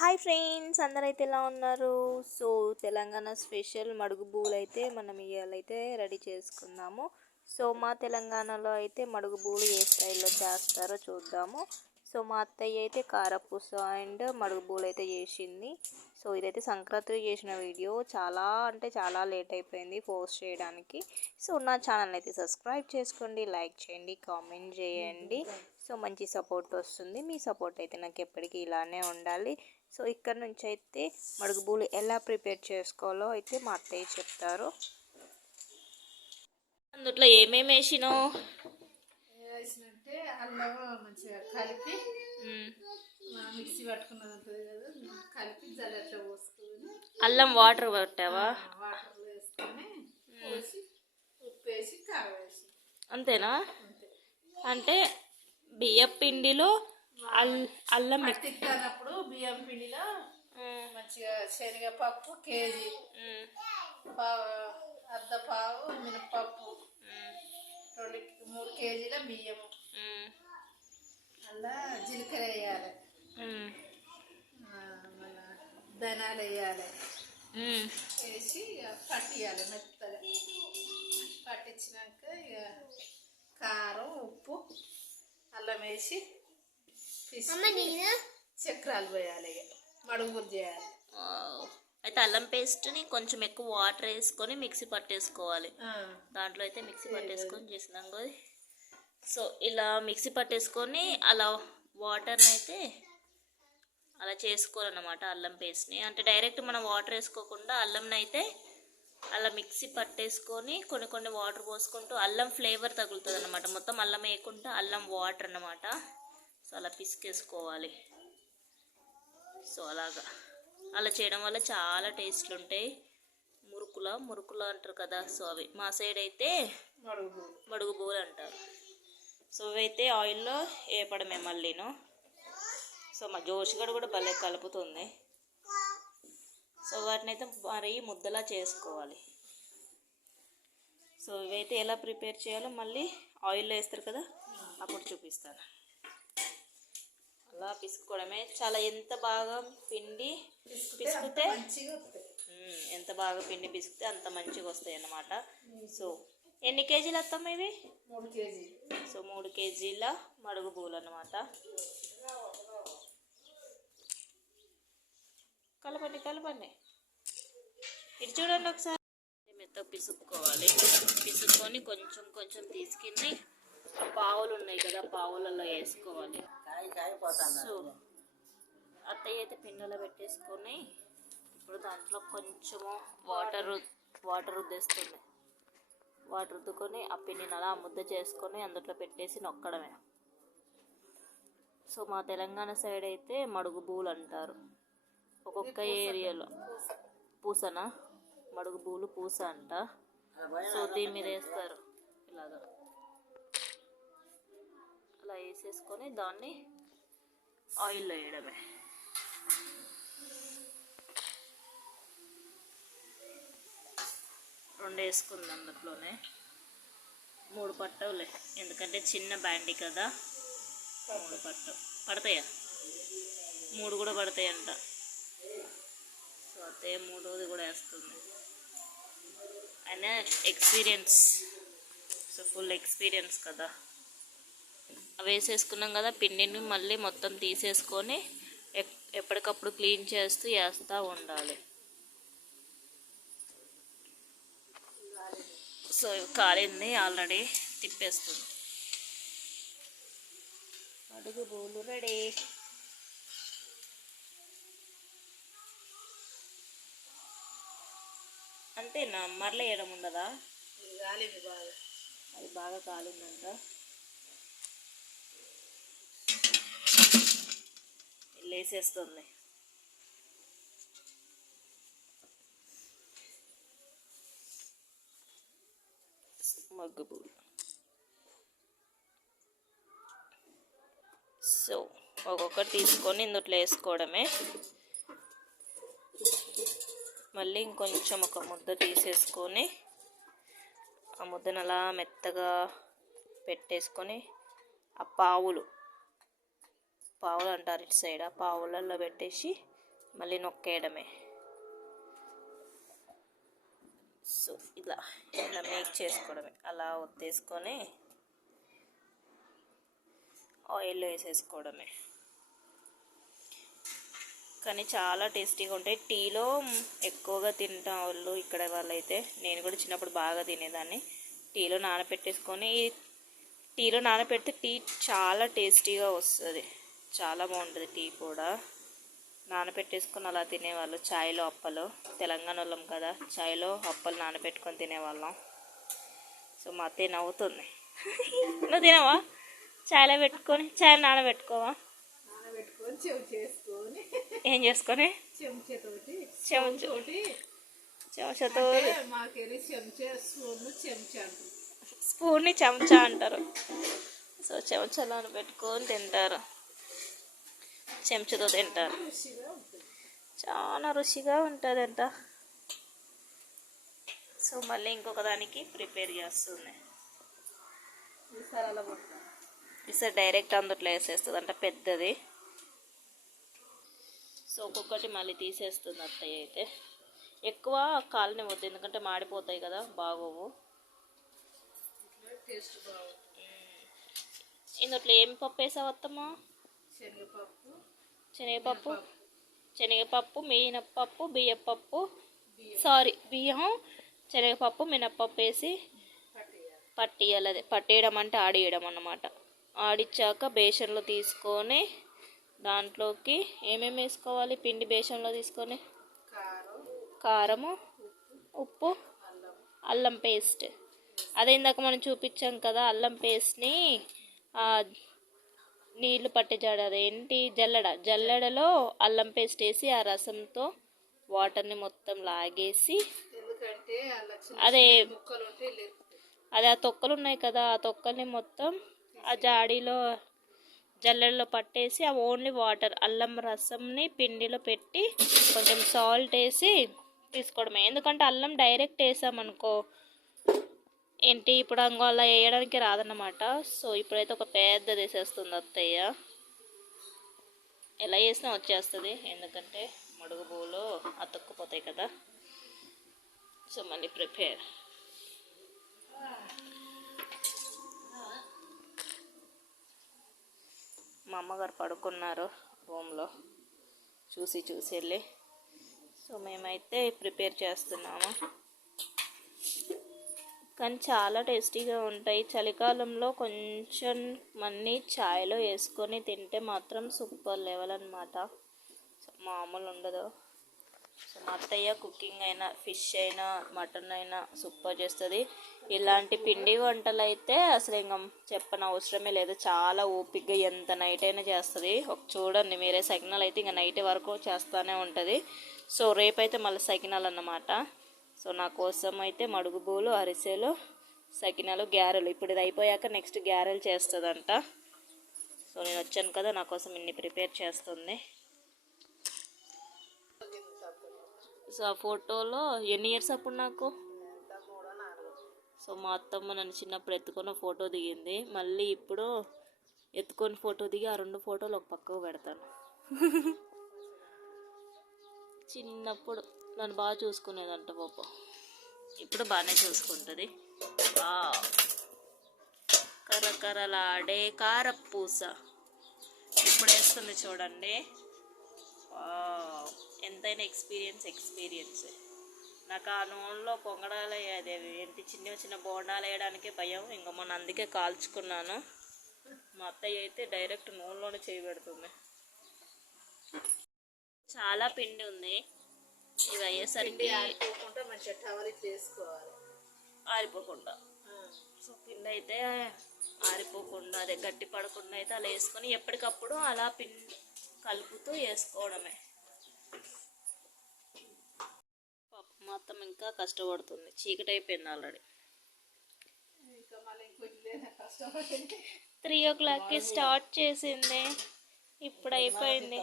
Hi friends, అందరైతే ఎలా ఉన్నారు? సో తెలంగాణ స్పెషల్ మడుగు బూలు అయితే మనం ఇవాళైతే రెడీ చేసుకుందాము. సో మా తెలంగాణలో అయితే మడుగు బూలు ఏ స్టైల్లో చేస్తారో చూద్దాము. సో మా అత్తయ్య అయితే కారపూస అండ్ మడుగు బూలు అయితే చేసింది. సో ఇదైతే సంక్రాంతి చేసిన వీడియో. చాలా అంటే చాలా లేట్ అయిపోయింది పోస్ట్ చేయడానికి. సో నా ఛానల్ అయితే సబ్స్క్రైబ్ చేసుకోండి, లైక్ చేయండి, కామెంట్ చేయండి. సో మంచి సపోర్ట్ వస్తుంది. మీ సపోర్ట్ అయితే నాకు ఎప్పటికీ ఇలానే ఉండాలి. సో ఇక్కడ నుంచి అయితే మడుగు బూలు ఎలా ప్రిపేర్ చేసుకోవాలో అయితే మా అత్తయ్య చెప్తారు. అందుట్లో ఏమేమి వేసినావు? వేసినట్టే అల్లం మంచిగా కలిపి మిక్సీ పట్టుకున్నది ఉంటుంది కదా, కలిపి జల్లెట్లో పోసుకొని అల్లం వాటర్ పట్టావా? వాటర్లో వేసుకొని పోసి ఉప్పు వేసి కారం వేసి అంతేనా? అంటే బియ్యం పిండిలో అల్లం తిక్కనప్పుడు బియ్యం పిండిలో మంచిగా శనగపప్పు కేజీ, అర్ధ పావు మినపప్పు, 3 కేజీల బియ్యము, అలా జీలకర్ర వేయాలి, మళ్ళా ధనాలు వేయాలి, వేసి పట్టియాలి మెత్తగా. పట్టించినాక ఇక కారం ఉప్పు అల్లం వేసి చక్రాలు పోయాలి, ఇక మడుగులు చేయాలి. అయితే అల్లం పేస్ట్ని కొంచెం ఎక్కువ వాటర్ వేసుకొని మిక్సీ పట్టేసుకోవాలి. దాంట్లో అయితే మిక్సీ పట్టేసుకొని చేసినాం కదా. సో ఇలా మిక్సీ పట్టేసుకొని అలా వాటర్ని అయితే అలా చేసుకోవాలన్నమాట. అల్లం పేస్ట్ని అంటే డైరెక్ట్ మనం వాటర్ వేసుకోకుండా అల్లంని అయితే అలా మిక్సీ పట్టేసుకొని కొన్ని వాటర్ పోసుకుంటూ అల్లం ఫ్లేవర్ తగులుతుంది అన్నమాట. మొత్తం అల్లం వేయకుండా అల్లం వాటర్ అన్నమాట. సో అలా పిసికేసుకోవాలి. సో అలాగా అలా చేయడం వల్ల చాలా టేస్ట్లు ఉంటాయి. మురుకుల అంటారు కదా. సో అవి మా సైడ్ అయితే మడుగు బూలు అంటారు. సో ఇవైతే ఆయిల్లో వేపడమే మళ్ళీను. సో మా జోషిగడు కూడా భలే కలుపుతుంది. సో వాటిని అయితే మరి ముద్దలా చేసుకోవాలి. సో ఇవైతే ఎలా ప్రిపేర్ చేయాలో మళ్ళీ ఆయిల్లో వేస్తారు కదా, అప్పుడు చూపిస్తాను. అలా పిసుకోవడమే. చాలా ఎంత బాగా పిండి పిసికితే ఎంత బాగా పిండి పిసికితే అంత మంచిగా వస్తాయి అన్నమాట. సో ఎన్ని కేజీలు వస్తాం ఇవి? 3 కేజీలు. సో 3 కేజీల మడుగు బూలు అన్నమాట. కలపండి. ఇది చూడండి ఒకసారి. మెత్తగా పిసుక్కోవాలి. పిసుక్కొని కొంచెం తీసుకుని పావులు ఉన్నాయి కదా, పావులలో వేసుకోవాలి. సో అత్తయ్య అయితే పిండిలో పెట్టేసుకొని ఇప్పుడు దాంట్లో కొంచెము వాటర్ రుద్దేస్తుంది. వాటర్ రుద్దుకొని ఆ పిండిని అలా ముద్ద చేసుకొని అందులో పెట్టేసి నొక్కడమే. సో మా తెలంగాణ సైడ్ అయితే మడుగు బూలు అంటారు. ఒక్కొక్క ఏరియాలో పూసనా, మడుగు బూలు పూస అంట. సో దీని మీద వేస్తారు ఇలాగా. అలా వేసేసుకొని దాన్ని ఆయిల్లో వేయడమే. రెండు వేసుకుంది అందులోనే. 3 పట్టవులే, ఎందుకంటే చిన్న బ్యాండీ కదా. 3 పడతాయా? 3 కూడా పడతాయంట. సో అదే 3వది కూడా వేస్తుంది. ఆయన ఎక్స్పీరియన్స్. సో ఫుల్ ఎక్స్పీరియన్స్ కదా. అవి వేసేసుకున్నాం కదా, పిండిని మళ్ళీ మొత్తం తీసేసుకొని ఎప్పటికప్పుడు క్లీన్ చేస్తూ వేస్తూ ఉండాలి. సో కాలింది ఆల్రెడీ, తిప్పేస్తుంది. మడుగు బూలు రెడీ. అంతేనా? మరల వేయడం ఉండదా? అది బాగా కాలిందంట. వేసేస్తుంది. మగ్గు బూలు. సో ఒక్కొక్కటి తీసుకొని ఇందులో వేసుకోవడమే. మళ్ళీ ఇంకొంచెం ఒక ముద్ద తీసేసుకొని ఆ ముద్దను అలా మెత్తగా పెట్టేసుకొని ఆ పావులు అంటారు ఇటు సైడ్, ఆ పావులలో పెట్టేసి మళ్ళీ నొక్కేయడమే. సో ఇలా ఇలా మేక్ చేసుకోవడమే. అలా ఒత్తేసుకొని ఆయిల్లో వేసేసుకోవడమే. కానీ చాలా టేస్టీగా ఉంటాయి. టీలో ఎక్కువగా తింటాం వాళ్ళు ఇక్కడ వాళ్ళైతే. నేను కూడా చిన్నప్పుడు బాగా తినేదాన్ని. టీలో నానబెట్టేసుకొని, టీలో నానబెడితే టీ చాలా టేస్టీగా వస్తుంది, చాలా బాగుంటుంది టీ కూడా. నానబెట్టేసుకొని అలా తినేవాళ్ళు. చాయ్లో అప్పలు, తెలంగాణ వాళ్ళం కదా, చాయ్లో అప్పలు నానబెట్టుకొని తినేవాళ్ళం. సో మా అత్తయ్య నవ్వుతుంది. నువ్వు తినవా చాయ్లో పెట్టుకొని? చాయ్ నానబెట్టుకోవా? నానబెట్టుకొని చెవి చేసుకొని ఏం చేసుకొని? చెంచాతో. మాకెళ్ళి చెంచా స్పూన్ చెంచా అంటారు. స్పూన్ని చెంచా అంటారు. సో చెంచాలో పెట్టుకొని తింటారు, చెంచాతో తింటారు. చాలా రుచిగా ఉంటుందంట. సో మళ్ళీ ఇంకొక దానికి ప్రిపేర్ చేస్తుంది. ఈసారి డైరెక్ట్ అందుట్లో వేసేస్తుంది అంట, పెద్దది. సో ఒక్కొక్కటి మళ్ళీ తీసేస్తుంది అత్తయ్య అయితే. ఎక్కువ కాలని వద్దు, ఎందుకంటే మాడిపోతాయి కదా, బాగోవు. టేస్ట్ బాగుంటుంది. ఇందులో ఏం పప్పు వేసావు అత్తమ్మ? శనగపప్పు, మినప్పప్పు, బియ్యం, శనగపప్పు, మినప్పప్పు వేసి పట్టియాలి. అదే పట్టేయడం అంటే ఆడియడం అన్నమాట. ఆడిచ్చాక బేషన్లో తీసుకొని దాంట్లోకి ఏమేమి వేసుకోవాలి? పిండి బేషన్లో తీసుకొని కారము, ఉప్పు, అల్లం పేస్ట్. అదే ఇందాక మనం చూపించాం కదా, అల్లం పేస్ట్ని నీళ్లు పట్టి అదేంటి జల్లెడలో అల్లం పేస్ట్ వేసి ఆ రసంతో వాటర్ని మొత్తం లాగేసి, అదే ఆ తొక్కలు ఉన్నాయి కదా, ఆ తొక్కల్ని మొత్తం ఆ జాడీలో జల్లెడలో పట్టేసి ఆ ఓన్లీ వాటర్, అల్లం రసంని పిండిలో పెట్టి కొంచెం సాల్ట్ వేసి తీసుకోవడమే. ఎందుకంటే అల్లం డైరెక్ట్ వేసామనుకో ఏంటి ఇప్పుడు అలా వేయడానికి రాదన్నమాట. సో ఇప్పుడైతే ఒక పెద్దది వేసేస్తుంది అత్తయ్య. ఎలా వేసినా వచ్చేస్తుంది, ఎందుకంటే మడుగు పువ్వులు అతుక్కుపోతాయి కదా. సో మళ్ళీ ప్రిపేర్. మా అమ్మగారు పడుకున్నారు రూమ్లో, చూసి వెళ్ళి. సో మేమైతే ప్రిపేర్ చేస్తున్నాము. కానీ చాలా టేస్టీగా ఉంటాయి. చలికాలంలో కొంచెం మన్ని చాయ్లో వేసుకొని తింటే మాత్రం సూపర్ లెవెల్ అనమాట. మామూలు ఉండదు. సో మా అత్తయ్య కుకింగ్ అయినా, ఫిష్ అయినా, మటన్ అయినా సూపర్ చేస్తుంది. ఇలాంటి పిండి వంటలు అయితే అసలు ఇంకా చెప్పని అవసరమే లేదు. చాలా ఓపికగా ఎంత నైట్ అయినా చేస్తుంది. చూడండి మీరే, సకినాలు అయితే ఇంకా నైట్ వరకు చేస్తూనే ఉంటుంది. సో రేపైతే మళ్ళీ సకినాలు అన్నమాట. సో నా కోసం అయితే మడుగు పూలు, అరిసెలు, సకినాలు, గ్యారెలు. ఇప్పుడు ఇది అయిపోయాక నెక్స్ట్ గ్యారెలు చేస్తుందంట. సో నేను వచ్చాను కదా, నా కోసం ఇన్ని ప్రిపేర్ చేస్తుంది. సో ఆ ఫోటోలో ఎన్ని ఇయర్స్ అప్పుడు నాకు? సో మా అత్తమ్మ నన్ను చిన్నప్పుడు ఎత్తుకొని ఫోటో దిగింది. మళ్ళీ ఇప్పుడు ఎత్తుకొని ఫోటో దిగి ఆ 2 ఫోటోలు ఒక పక్కకు పెడతాను. చిన్నప్పుడు నన్ను బాగా చూసుకునేదంట పాప. ఇప్పుడు బాగానే చూసుకుంటుంది. కరకరలాడే కారపూస ఇప్పుడు వేస్తుంది చూడండి. ఎంతైనా ఎక్స్పీరియన్స్. నాకు ఆ నూనెలో పొంగడాలు అదే ఏంటి చిన్న బోండాలు వేయడానికే భయం. ఇంకా మొన్న అందుకే కాల్చుకున్నాను. మా అత్తయ్య అయితే డైరెక్ట్ నూనెలోనే చేయి పెడుతుంది. చాలా పిండి ఉంది. ఇవి అయ్యేసరికి ఆరిపోకుండా, సో పిండి అయితే ఆరిపోకుండా, అదే గట్టి పడకుండా అయితే అలా వేసుకొని ఎప్పటికప్పుడు అలా పిండి కలుపుతూ వేసుకోవడమే. మొత్తం ఇంకా కష్టపడుతుంది. చీకటి అయిపోయింది ఆల్రెడీ. 3 o'clockకి స్టార్ట్ చేసింది, ఇప్పుడు అయిపోయింది.